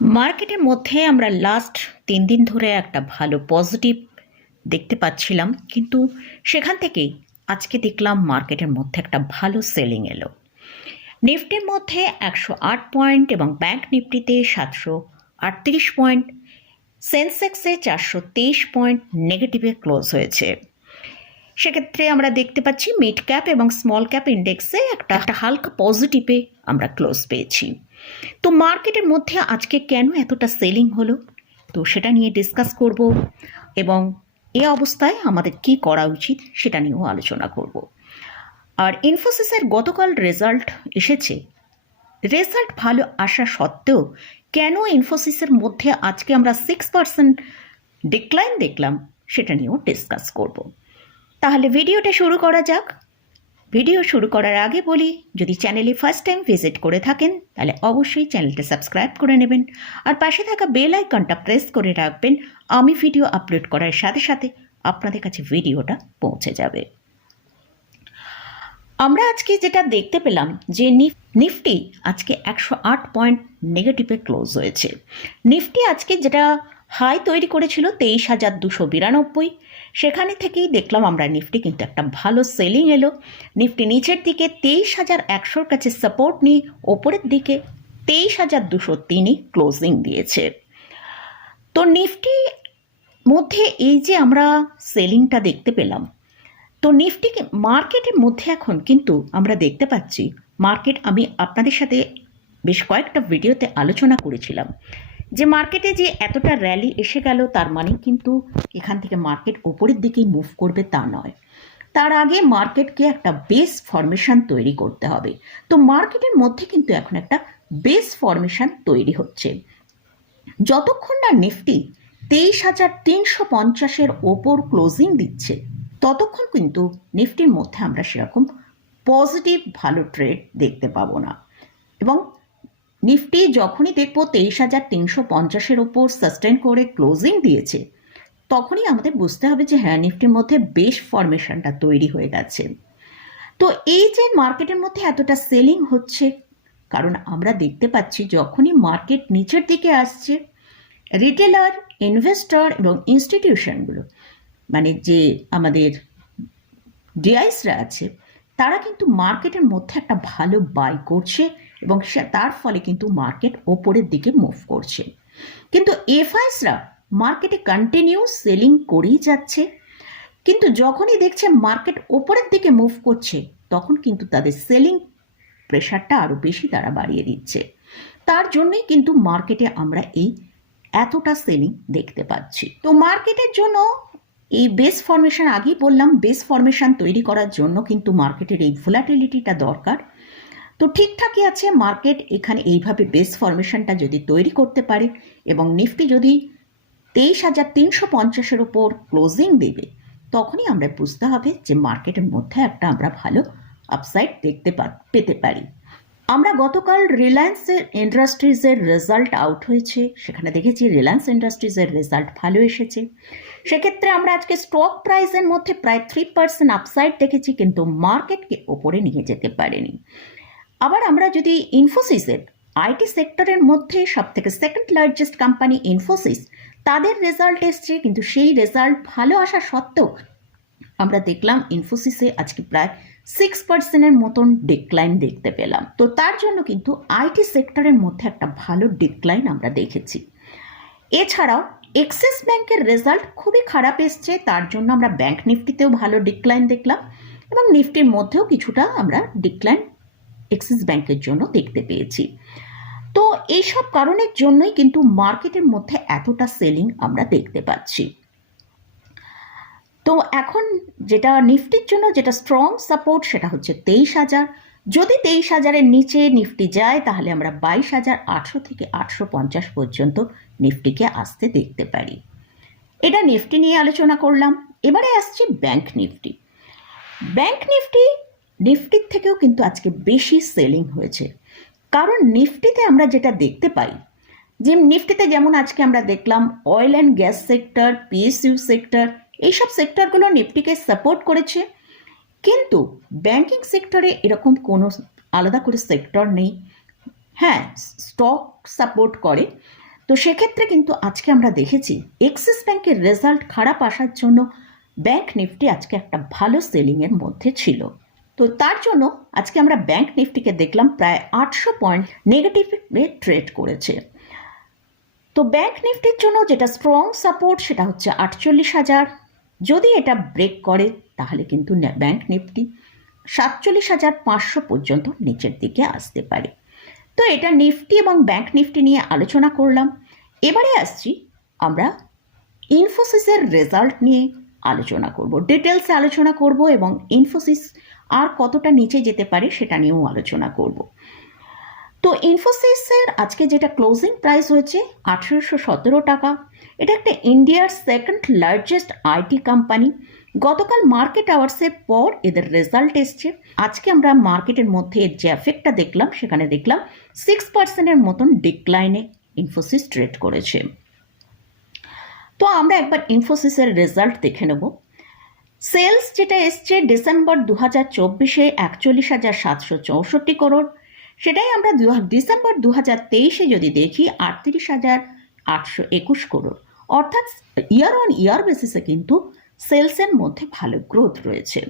মার্কেটের মধ্যে আমরা লাস্ট তিন দিন ধরে একটা ভালো পজিটিভ দেখতে পাচ্ছিলাম কিন্তু সেখান থেকেই আজকে দেখলাম মার্কেটের মধ্যে একটা ভালো সেলিং এলো। নিফটির মধ্যে একশো আট পয়েন্ট এবং ব্যাংক নিফটিতে সাতশো আটত্রিশ পয়েন্ট সেন্সেক্সে চারশো তেইশ পয়েন্ট নেগেটিভে ক্লোজ হয়েছে। সেক্ষেত্রে আমরা দেখতে পাচ্ছি মিড ক্যাপ এবং স্মল ক্যাপ ইন্ডেক্সে একটা একটা হালকা পজিটিভে আমরা ক্লোজ পেয়েছি। তো মার্কেটের মধ্যে আজকে কেন এতটা সেলিং হলো? তো সেটা নিয়ে ডিসকাস করব এবং এ অবস্থায় আমাদের কি করা উচিত সেটা নিয়েও আলোচনা করব। আর ইনফোসিসের গতকাল রেজাল্ট এসেছে। রেজাল্ট ভালো আসা সত্ত্বেও কেন ইনফোসিসের মধ্যে আজকে আমরা সিক্স পার্সেন্ট ডিক্লাইন দেখলাম সেটা নিয়েও ডিসকাস করব। তাহলে ভিডিওটা শুরু করা যাক। ভিডিও শুরু করার আগে বলি, যদি চ্যানেলে ফার্স্ট টাইম ভিজিট করে থাকেন, তাহলে অবশ্যই চ্যানেলটা সাবস্ক্রাইব করে নেবেন। আর পাশে থাকা বেল আইকনটা প্রেস করে রাখবেন, আমি ভিডিও আপলোড করার সাথে সাথে আপনাদের কাছে ভিডিওটা পৌঁছে যাবে। আমরা আজকে যেটা দেখতে পেলাম, যে নিফ- নিফটি আজকে একশো আট পয়েন্ট নেগেটিভে ক্লোজ হয়েছে। নিফটি আজকে যেটা হাই তৈরি করেছিল তেইশ হাজার দুশো বিরানব্বই। সেখানে থেকেই দেখলাম আমরা নিফটি কিন্তু একটা ভালো সেলিং এলো। নিফটি নিচের দিকে তেইশ হাজার একশোর কাছে সাপোর্ট নিয়ে ওপরের দিকে তেইশ হাজার দুশো তিনই ক্লোজিং দিয়েছে। তো নিফটি মধ্যে এই যে আমরা সেলিংটা দেখতে পেলাম, তো নিফটি মার্কেটের মধ্যে এখন কিন্তু আমরা দেখতে পাচ্ছি। মার্কেট আমি আপনাদের সাথে বেশ কয়েকটা ভিডিওতে আলোচনা করেছিলাম। যে মার্কেটে যে এতটা র্যালি এসে গেল, তার মানে কিন্তু এখান থেকে মার্কেট ওপরের দিকেই মুভ করবে তা নয়। তার আগে মার্কেটকে একটা বেস ফরমেশন তৈরি করতে হবে। তো মার্কেটের মধ্যে কিন্তু এখন একটা বেস ফরমেশন তৈরি হচ্ছে। যতক্ষণ না নিফটি তেইশ হাজার তিনশো পঞ্চাশের ওপর ক্লোজিং দিচ্ছে, ততক্ষণ কিন্তু নিফটির মধ্যে আমরা সেরকম পজিটিভ ভালো ট্রেড দেখতে পাবো না। এবং নিফটি যখনই দেখব তেইশ হাজার তিনশো পঞ্চাশের ওপর সাস্টেন করে ক্লোজিং দিয়েছে, তখনই আমাদের বুঝতে হবে যে হ্যাঁ নিফটির মধ্যে বেশ ফরমেশনটা তৈরি হয়ে গেছে। তো এই যে মার্কেটের মধ্যে এতটা সেলিং হচ্ছে, কারণ আমরা দেখতে পাচ্ছি যখনই মার্কেট নিচের দিকে আসছে রিটেলার ইনভেস্টর এবং ইনস্টিটিউশনগুলো মানে যে আমাদের ডিআইসরা আছে, তারা কিন্তু মার্কেটের মধ্যে একটা ভালো বাই করছে। এবং তার ফলে কিন্তু মার্কেট ওপরের দিকে মুভ করছে। কিন্তু এফআইসরা মার্কেটে কন্টিনিউ সেলিং করেই যাচ্ছে। কিন্তু যখনই দেখছে মার্কেট ওপরের দিকে মুভ করছে, তখন কিন্তু তাদের সেলিং প্রেশারটা আরও বেশি তারা বাড়িয়ে দিচ্ছে। তার জন্যই কিন্তু মার্কেটে আমরা এই এতটা সেলিং দেখতে পাচ্ছি। তো মার্কেটের জন্য এই বেস ফরমেশন আগেই বললাম বেস ফরমেশন তৈরি করার জন্য কিন্তু মার্কেটের এই ভোলাটিলিটিটা দরকার। তো ঠিকঠাকই আছে মার্কেট এখানে এইভাবে বেস ফরমেশনটা যদি তৈরি করতে পারে এবং নিফটি যদি তেইশ হাজার তিনশো পঞ্চাশের ওপর ক্লোজিং দেবে, তখনই আমরা বুঝতে হবে যে মার্কেটের মধ্যে একটা আমরা ভালো আপসাইড দেখতে পেতে পারি। আমরা গতকাল রিলায়েন্সের ইন্ডাস্ট্রিজের রেজাল্ট আউট হয়েছে, সেখানে দেখেছি রিলায়েন্স ইন্ডাস্ট্রিজের রেজাল্ট ভালো এসেছে। সেক্ষেত্রে আমরা আজকে স্টক প্রাইসের মধ্যে প্রায় থ্রি পার্সেন্ট আপসাইড দেখেছি, কিন্তু মার্কেটকে ওপরে নিয়ে যেতে পারেনি। আবার আমরা যদি ইনফোসিসের আইটি সেক্টরের মধ্যে সব থেকে সেকেন্ড লার্জেস্ট কোম্পানি ইনফোসিস তাদের রেজাল্ট এসছে, কিন্তু সেই রেজাল্ট ভালো আসা সত্ত্বেও আমরা দেখলাম ইনফোসিসে আজকে প্রায় সিক্স পার্সেন্টের মতন ডিক্লাইন দেখতে পেলাম। তো তার জন্য কিন্তু আইটি সেক্টরের মধ্যে একটা ভালো ডিক্লাইন আমরা দেখেছি। এছাড়াও এক্সিস ব্যাংকের রেজাল্ট খুবই খারাপ এসছে, তার জন্য আমরা ব্যাংক নিফটিতেও ভালো ডিক্লাইন দেখলাম এবং নিফটির মধ্যেও কিছুটা আমরা ডিক্লাইন এক্সিস ব্যাংকের জন্য দেখতে পেয়েছি। তো এইসব কারণের জন্যই কিন্তু মার্কেটের মধ্যে এতটা সেলিং আমরা দেখতে পাচ্ছি। তো এখন যেটা নিফটির জন্য যেটা স্ট্রং সাপোর্ট সেটা হচ্ছে তেইশ হাজার। যদি তেইশ হাজারের নিচে নিফটি যায়, তাহলে আমরা বাইশ হাজার আটশো থেকে আটশো পঞ্চাশ পর্যন্ত নিফটিকে আসতে দেখতে পারি। এটা নিফটি নিয়ে আলোচনা করলাম। এবারে আসছে ব্যাংক নিফটি। ব্যাংক নিফটি নিফটির থেকেও কিন্তু আজকে বেশি সেলিং হয়েছে। কারণ নিফটিতে আমরা যেটা দেখতে পাই, যে নিফটিতে যেমন আজকে আমরা দেখলাম oil and gas sector PSU sector এইসব সেক্টরগুলো নিফটিকে সাপোর্ট করেছে। কিন্তু ব্যাংকিং সেক্টরে এরকম কোনো আলাদা করে সেক্টর নেই। হ্যাঁ স্টক সাপোর্ট করে। তো সেক্ষেত্রে কিন্তু আজকে আমরা দেখেছি এক্সিস ব্যাংকের রেজাল্ট খারাপ আসার জন্য ব্যাংক নিফটি আজকে একটা ভালো সেলিংয়ের মধ্যে ছিল। তো তার জন্য আজকে আমরা ব্যাংক নিফটিকে দেখলাম, প্রায় আটশো পয়েন্ট নেগেটিভে ট্রেড করেছে। তো ব্যাংক নিফটির জন্য যেটা স্ট্রং সাপোর্ট সেটা হচ্ছে আটচল্লিশ হাজার। যদি এটা ব্রেক করে, তাহলে কিন্তু ব্যাংক নিফটি সাতচল্লিশ হাজার পাঁচশো পর্যন্ত নিচের দিকে আসতে পারে। তো এটা নিফটি এবং ব্যাংক নিফটি নিয়ে আলোচনা করলাম। এবারে আসছি আমরা ইনফোসিসের রেজাল্ট নিয়ে আলোচনা করব। ডিটেলসে আলোচনা করব এবং ইনফোসিস আর কতটা নিচে যেতে পারে সেটা নিয়েও আলোচনা করব। তো ইনফোসিসের আজকে যেটা ক্লোজিং প্রাইস হয়েছে আঠেরোশো সতেরো টাকা। এটা একটা ইন্ডিয়ার সেকেন্ড লার্জেস্ট আইটি কোম্পানি গতকাল মার্কেট আওয়ার্সের পর এদের রেজাল্ট এসছে। আজকে আমরা মার্কেটের মধ্যে এর যে এফেক্টটা দেখলাম, সেখানে দেখলাম সিক্স পার্সেন্টের মতন ডিক্লাইনে ইনফোসিস ট্রেড করেছে। তো আমরা একবার ইনফোসিসের রেজাল্ট দেখে নেব। সেলস যেটা এসছে ডিসেম্বর দু হাজার চব্বিশে একচল্লিশ হাজার সাতশো চৌষট্টি করোড়। সেটাই আমরা ডিসেম্বর দু হাজার তেইশে যদি দেখি, আটত্রিশ হাজার আটশো একুশ করোড়। অর্থাৎ ইয়ার অন ইয়ার বেসিসে কিন্তু সেলসের মধ্যে ভালো গ্রোথ রয়েছে।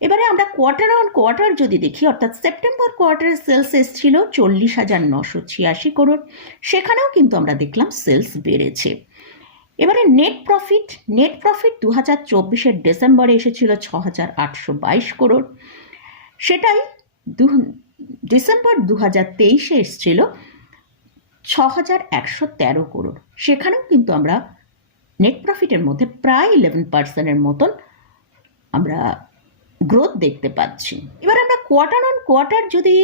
এবারে আমরা কোয়ার্টার অন কোয়ার্টার যদি দেখি, অর্থাৎ সেপ্টেম্বর কোয়ার্টারের সেলস এসেছিল চল্লিশ হাজার নশো ছিয়াশি করোড়। সেখানেও কিন্তু আমরা দেখলাম সেলস বেড়েছে। এবারে নেট প্রফিট নেট প্রফিট দু হাজার চব্বিশের ডিসেম্বরে এসেছিল ছ হাজার আটশো বাইশ করোড় সেটাই দু, ডিসেম্বর দু হাজার তেইশে এসেছিল ছ হাজার একশো তেরো করোড় সেখানেও কিন্তু আমরা নেট প্রফিটের মধ্যে প্রায় ইলেভেন পার্সেন্টের মতন আমরা গ্রোথ দেখতে পাচ্ছি। এবার আমরা কোয়ার্টার অন কোয়ার্টার যদি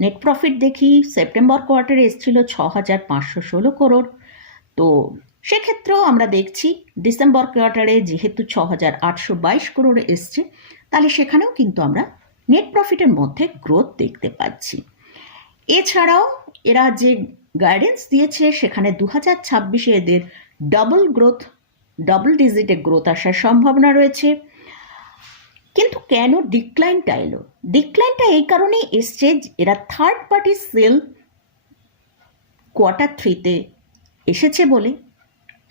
নেট প্রফিট দেখি সেপ্টেম্বর কোয়ার্টারে এসেছিল ছ হাজার পাঁচশো ষোলো করোড় তো সেক্ষেত্রেও আমরা দেখছি ডিসেম্বর কোয়ার্টারে যেহেতু ছ হাজার আটশো বাইশ করোড় এসছে, তাহলে সেখানেও কিন্তু আমরা নেট প্রফিটের মধ্যে গ্রোথ দেখতে পাচ্ছি। এছাড়াও এরা যে গাইডেন্স দিয়েছে, সেখানে দু হাজার ছাব্বিশে এদের ডাবল গ্রোথ ডাবল ডিজিটে গ্রোথ আসার সম্ভাবনা রয়েছে। কিন্তু কেন ডিক্লাইনটা এলো? ডিক্লাইনটা এই কারণেই এসছে এরা থার্ড পার্টি সেল কোয়ার্টার থ্রিতে এসেছে বলে।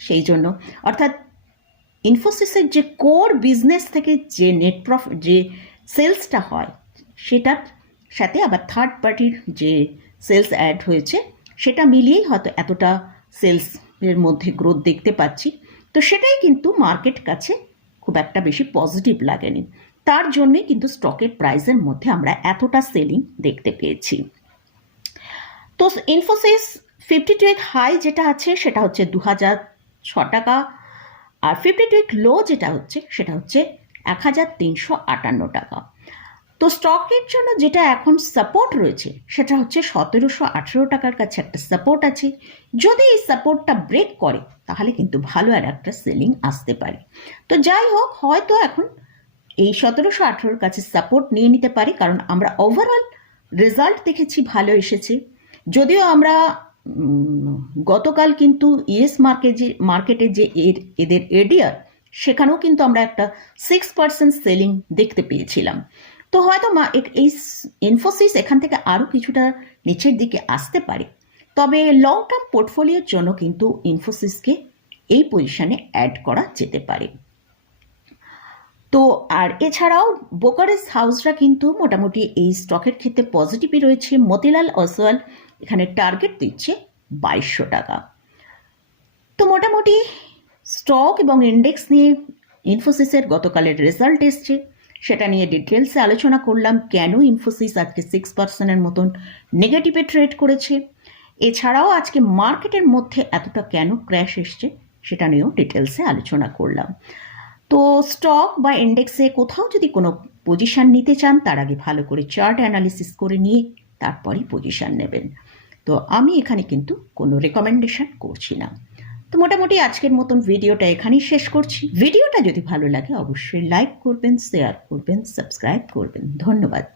সেই জন্য। অর্থাৎ ইনফোসিসের যে কোর বিজনেস থেকে যে নেট প্রফিট যে সেলসটা হয়, সেটার সাথে আবার থার্ড পার্টির যে সেলস অ্যাড হয়েছে, সেটা মিলিয়েই হয়তো এতটা সেলসের মধ্যে গ্রোথ দেখতে পাচ্ছি। তো সেটাই কিন্তু মার্কেট কাছে খুব একটা বেশি পজিটিভ লাগেনি। তার জন্যে কিন্তু স্টকের প্রাইসের মধ্যে আমরা এতটা সেলিং দেখতে পেয়েছি। তো ইনফোসিস ফিফটি টু হাই যেটা আছে, সেটা হচ্ছে দু হাজার ছ টাকা। আর ফিফটি টু লো যেটা হচ্ছে, সেটা হচ্ছে এক হাজার তিনশো আটান্ন টাকা। তো স্টকের জন্য যেটা এখন সাপোর্ট রয়েছে, সেটা হচ্ছে সতেরোশো আঠেরো টাকার কাছে একটা সাপোর্ট আছে। যদি এই সাপোর্টটা ব্রেক করে, তাহলে কিন্তু ভালো আর একটা সেলিং আসতে পারে। তো যাই হোক, হয়তো এখন এই সতেরোশো আঠেরোর কাছে সাপোর্ট নিয়ে নিতে পারি, কারণ আমরা ওভারঅল রেজাল্ট দেখেছি, ভালো এসেছে। যদিও আমরা গতকাল কিন্তু ইএস মার্কেট যে, মার্কেটে যে এর, এদের এডিয়ার সেখানেও কিন্তু আমরা একটা সিক্স পার্সেন্ট সেলিং দেখতে পেয়েছিলাম। তো হয়তো মা এই ইনফোসিস এখান থেকে আরও কিছুটা নিচের দিকে আসতে পারে। তবে লং টার্ম পোর্টফোলিওর জন্য কিন্তু ইনফোসিসকে এই পজিশানে অ্যাড করা যেতে পারে। তো আর এছাড়াও বোকারেস হাউসরা কিন্তু মোটামুটি এই স্টকের ক্ষেত্রে পজিটিভই রয়েছে। মতিলাল অসওয়াল এখানে টার্গেট দিচ্ছে বাইশশো টাকা। তো মোটামুটি স্টক এবং ইন্ডেক্স নিয়ে ইনফোসিসের গতকালের রেজাল্ট এসছে। সেটা নিয়ে ডিটেলসে আলোচনা করলাম, কেন ইনফোসিস আজকে সিক্স পার্সেন্টের মতন নেগেটিভে ট্রেড করেছে। এছাড়াও আজকে মার্কেটের মধ্যে এতটা কেন ক্র্যাশ এসছে, সেটা নিয়েও ডিটেলসে আলোচনা করলাম। তো স্টক বা ইন্ডেক্সে কোথাও যদি কোনো পজিশান নিতে চান, তার আগে ভালো করে চার্ট অ্যানালিসিস করে নিয়ে তারপরেই পজিশান নেবেন। তো আমি এখানে কিন্তু কোনো রেকমেন্ডেশন করছি না। তো মোটামুটি আজকের মতন ভিডিওটা এখানেই শেষ করছি। ভিডিওটা যদি ভালো লাগে অবশ্যই লাইক করবেন শেয়ার করবেন সাবস্ক্রাইব করবেন। ধন্যবাদ।